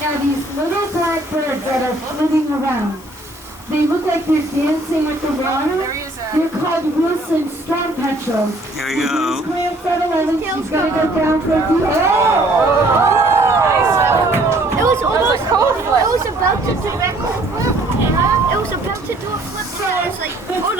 Now these little black birds that are flitting around, they look like they're dancing with the water. They're called Wilson storm petrels. Here we go. Clamp at 11. She's going to go down for the... Oh! It was almost cold. It was about to do that cold flip. It was about to do a flip. So I was like, oh